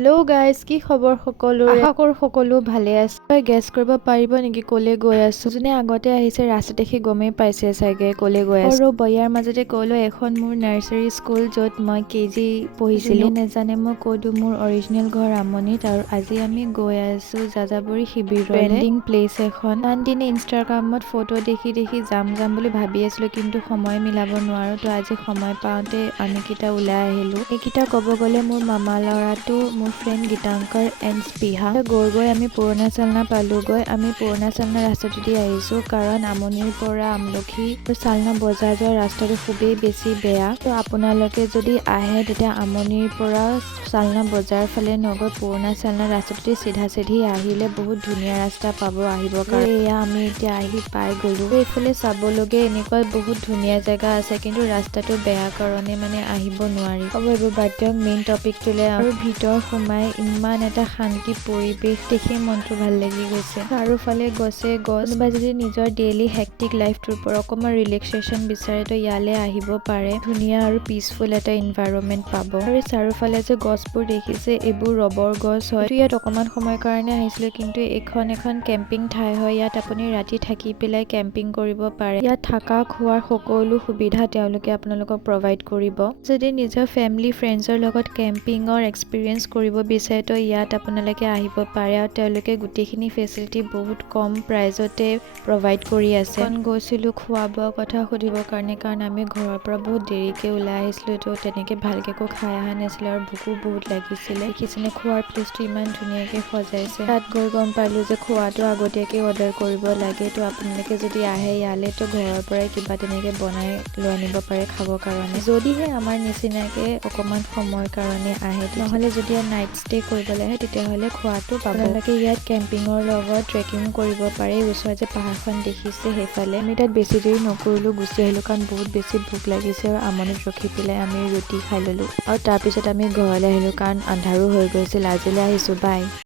Hello' guys, কি খবৰ সকলোৰে? আশা কৰোঁ সকলো ভালে আছে। গেছ কৰিব পাৰিব নেকি ক'লে গৈ আছো? যোনে আগতে আহিছে ৰাস্তা দেখি গমেই পাইছে চাগে ক'লে গৈ আছো। আৰু বয়াৰ মাজতে ক'লো এখন মোৰ নাৰ্চাৰী স্কুল য'ত মই কেজি পঢ়িছিলো। যোনে নেজানে মই কৈ দিওঁ, মোৰ অৰিজিনেল ঘৰ আমনিত আৰু আজি আমি গৈ আছো যাযাবৰী শিবিৰলৈ। ট্ৰেণ্ডিং প্লেচ এখন। ইমান দিনে ইনষ্টাগ্ৰামত ফটো দেখি যাম বুলি ভাবি আছিলো, কিন্তু সময় মিলাব নোৱাৰো। তো আজি সময় পাওঁতে আমি কেইটা ওলাই আহিলো। এইকেইটা ক'ব গ'লে মোৰ মামা ল'ৰাটো, মোৰ ফ্ৰেণ্ড গীতাংকৰ এণ্ড স্পৃহা। গৈ আমি পুৰণা চালনা পালোগৈ। আমি পুৰণা চালনা ৰাস্তাটোদি আহিছো, কাৰণ আমনিৰ পৰা আমলখি চালনা বজাৰ যোৱা ৰাস্তাটো খুবেই বেছি বেয়া। তো আপোনালোকে যদি আহে তেতিয়া আমনিৰ পৰা চালনা বজাৰ ফালে নগৈ পুৰণা চালনা ৰাস্তাটোদি চিধা আহিলে বহুত ধুনীয়া ৰাস্তা পাব আহিবৰ কাৰণে। এয়া আমি এতিয়া আহি পাই গলো। এইফালে চাবলগীয়া এনেকুৱা বহুত ধুনীয়া জেগা আছে, কিন্তু ৰাস্তাটো বেয়া কাৰণে মানে আহিব নোৱাৰি। হ'ব এইবোৰ বাদ দিয়ক, মেইন টপিকটোলে। আৰু ভিতৰ সোমাই ইমান এটা শান্তি পৰিৱেশ দেখি মনটো ভাল লাগি গৈছে। চাৰিওফালে গছে গছ। কোনোবাই যদি নিজৰ ডেইলি হেক্টিক লাইফটোৰ পৰা অকণমান ৰিলেক্সেশ্যন বিচাৰে তো ইয়ালে আহিব পাৰে। ধুনীয়া আৰু পিচফুল এটা এনভাইৰনমেন্ট পাব। আৰু চাৰিওফালে যে গছবোৰ দেখিছে, এইবোৰ ৰবৰ গছ হয়। ইয়াত অকণমান সময়ৰ কাৰণে আহিছিলো, কিন্তু এখন কেম্পিং ঠাই হয়। ইয়াত আপুনি ৰাতি থাকি পেলাই কেম্পিং কৰিব পাৰে। ইয়াত থকা খোৱাৰ সকলো সুবিধা তেওঁলোকে আপোনালোকক প্ৰভাইড কৰিব। যদি নিজৰ ফেমিলি ফ্ৰেণ্ডছৰ লগত কেম্পিঙৰ এক্সপিৰিয়েঞ্চ কৰিব বিচাৰে তো ইয়াত আপোনালোকে আহিব পাৰে, আৰু তেওঁলোকে গোটেইখিনি ফেচিলিটি বহুত কম প্ৰাইজতে প্ৰভাইড কৰি আছে। গৈছিলো খোৱা বোৱা কথা সুধিবৰ কাৰণে, কাৰণ আমি ঘৰৰ পৰা বহুত দেৰিকে ওলাই আহিছিলো, তো তেনেকে ভালকে একো খাই অহা নাছিলো আৰু ভোকো বহুত লাগিছিলে। দেখিছেনে খোৱাৰ প্লেচটো ইমান ধুনীয়াকে সজাইছে। তাত গৈ গম পালো যে খোৱাটো আগতীয়াকে অৰ্ডাৰ কৰিব লাগে। তো আপোনালোকে যদি আহে ইয়ালে তো ঘৰৰ পৰাই কিবা তেনেকে বনাই লৈ আনিব পাৰে খাবৰ কাৰণে, যদিহে আমাৰ নিচিনাকে অকমান সময়ৰ কাৰণে আহে। নহলে যদি নাইট ষ্টে কৰিবলৈ আহে তেতিয়াহ'লে খোৱাটো পাব। আপোনালোকে ইয়াত কেম্পিঙৰ লগত ট্ৰেকিং কৰিব পাৰে। ওচৰত যে পাহাৰখন দেখিছে সেইফালে। আমি তাত বেছি দেৰি নকৰিলো, গুচি আহিলো, কাৰণ বহুত বেছি ভোক লাগিছে আৰু আমনিত ৰখি পেলাই আমি ৰুটি খাই ললো। আৰু তাৰপিছত আমি ঘৰলৈ আহিলো, কাৰণ আন্ধাৰো হৈ গৈছিল। আজিলৈ আহিছো, বাই।